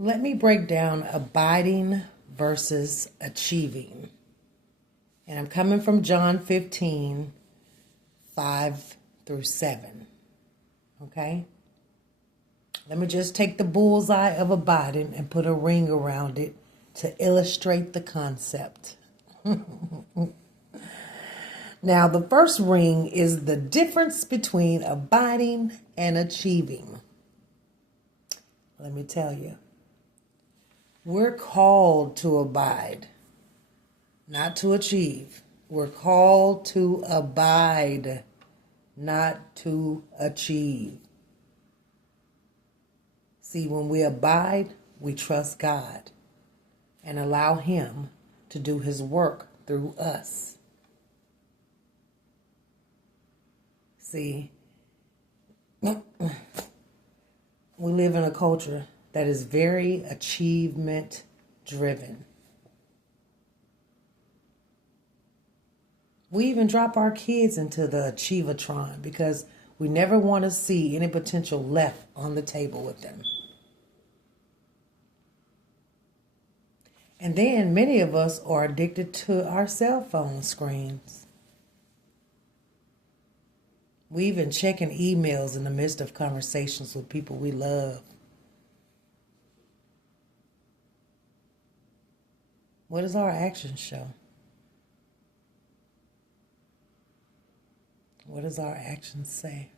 Let me break down abiding versus achieving. And I'm coming from John 15, 5 through 7. Okay? Let me just take the bullseye of abiding and put a ring around it to illustrate the concept. Now, the first ring is the difference between abiding and achieving. Let me tell you, we're called to abide, not to achieve. We're called to abide, not to achieve. See, when we abide, we trust God and allow Him to do His work through us. See, we live in a culture that is very achievement driven. We even drop our kids into the achievatron because we never want to see any potential left on the table with them. And then many of us are addicted to our cell phone screens. We even checking emails in the midst of conversations with people we love. What does our actions show? What does our actions say?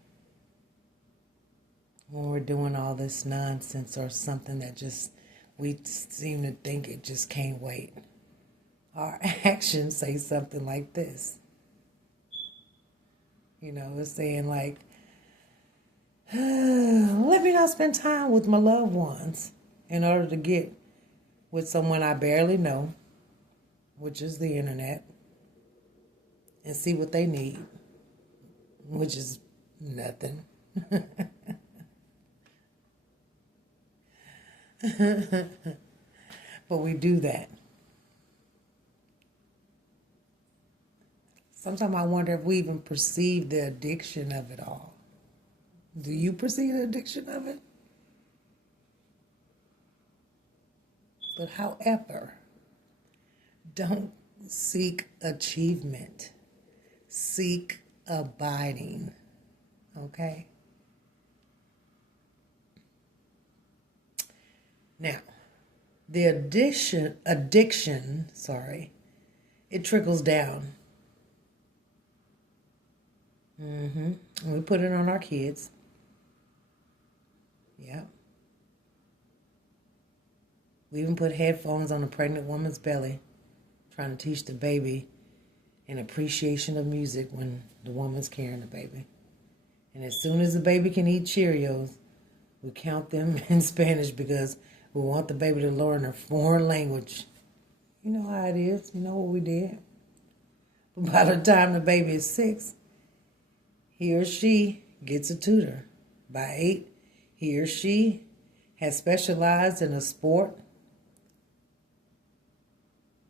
When we're doing all this nonsense or something that just we seem to think it just can't wait. Our actions say something like this. You know, it's saying like, let me not spend time with my loved ones in order to get with someone I barely know, which is the internet, and see what they need, which is nothing. But we do that. Sometimes I wonder if we even perceive the addiction of it all. Do you perceive the addiction of it? But however, don't seek achievement. Seek abiding. Okay? Now, the addiction, it trickles down. And we put it on our kids. Yeah. We even put headphones on a pregnant woman's belly, trying to teach the baby an appreciation of music when the woman's carrying the baby. And as soon as the baby can eat Cheerios, we count them in Spanish because we want the baby to learn a foreign language. You know how it is. You know what we did. But by the time the baby is 6, he or she gets a tutor. By 8, he or she has specialized in a sport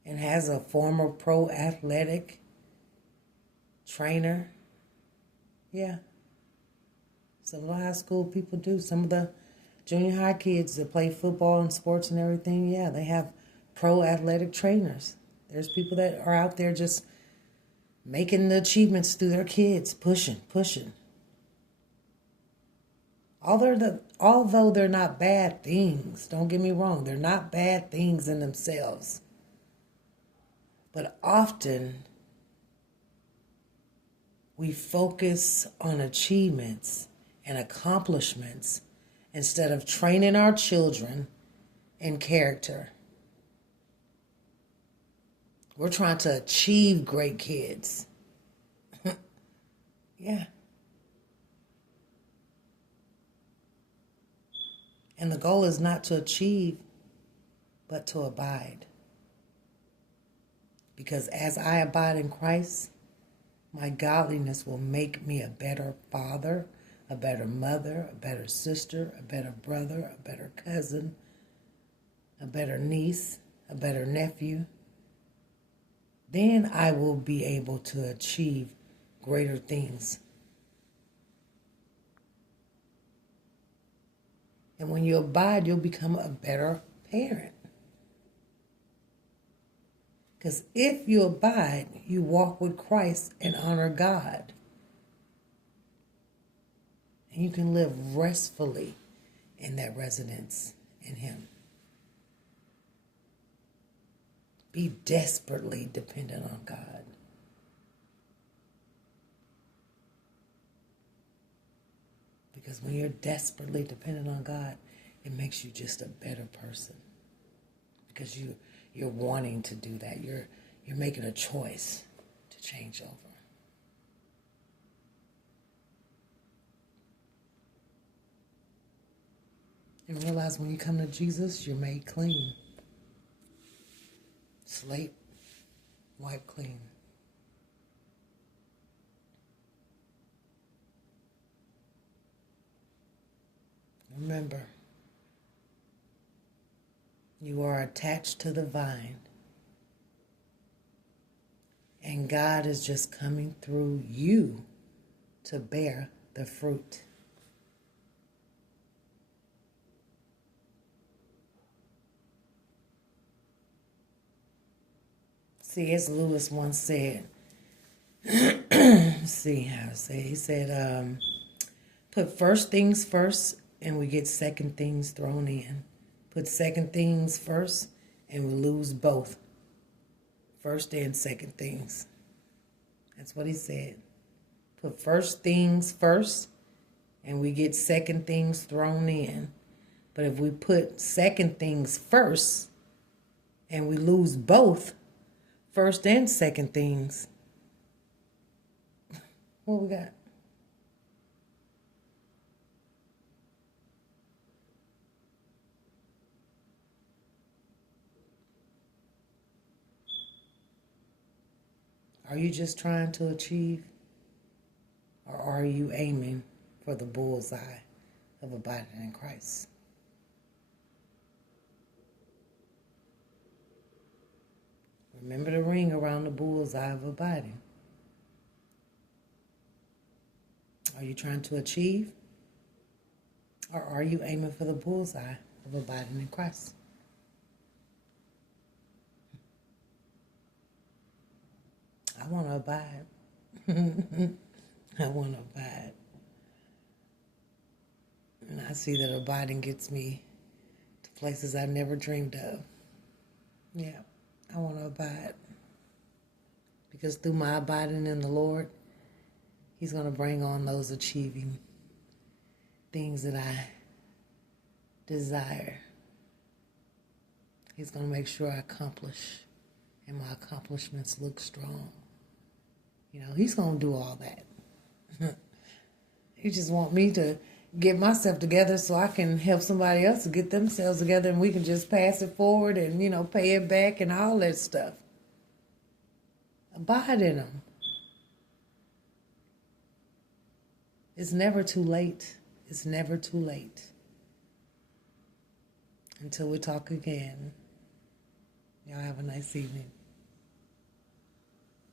and has a former pro athletic trainer. Yeah. Some of the high school people do. Some of the junior high kids that play football and sports and everything, yeah, they have pro athletic trainers. There's people that are out there just making the achievements through their kids, pushing. Although they're not bad things, don't get me wrong, they're not bad things in themselves. But often we focus on achievements and accomplishments instead of training our children in character. We're trying to achieve great kids. Yeah. And the goal is not to achieve, but to abide. Because as I abide in Christ, my godliness will make me a better father, a better mother, a better sister, a better brother, a better cousin, a better niece, a better nephew. Then I will be able to achieve greater things. And when you abide, you'll become a better parent. Because if you abide, you walk with Christ and honor God. And you can live restfully in that residence in Him. Be desperately dependent on God. Because when you're desperately dependent on God, it makes you just a better person. Because you're wanting to do that. You're making a choice to change over. And realize when you come to Jesus, you're made clean. Slate wiped clean. Remember, you are attached to the vine. And God is just coming through you to bear the fruit. C.S. Lewis once said, see how I say, he said, put first things first and we get second things thrown in. Put second things first and we lose both. First and second things. That's what he said. Put first things first and we get second things thrown in. But if we put second things first and we lose both, first and second things, what we got? Are you just trying to achieve? Or are you aiming for the bullseye of abiding in Christ? Remember the ring around the bullseye of abiding. Are you trying to achieve? Or are you aiming for the bullseye of abiding in Christ? I want to abide. I want to abide. And I see that abiding gets me to places I never dreamed of. Yeah, I want to abide. Because through my abiding in the Lord, He's going to bring on those achieving things that I desire. He's going to make sure I accomplish and my accomplishments look strong. You know, He's going to do all that. He just want me to get myself together so I can help somebody else to get themselves together and we can just pass it forward and, pay it back and all that stuff. Abide in Him. It's never too late. It's never too late. Until we talk again. Y'all have a nice evening.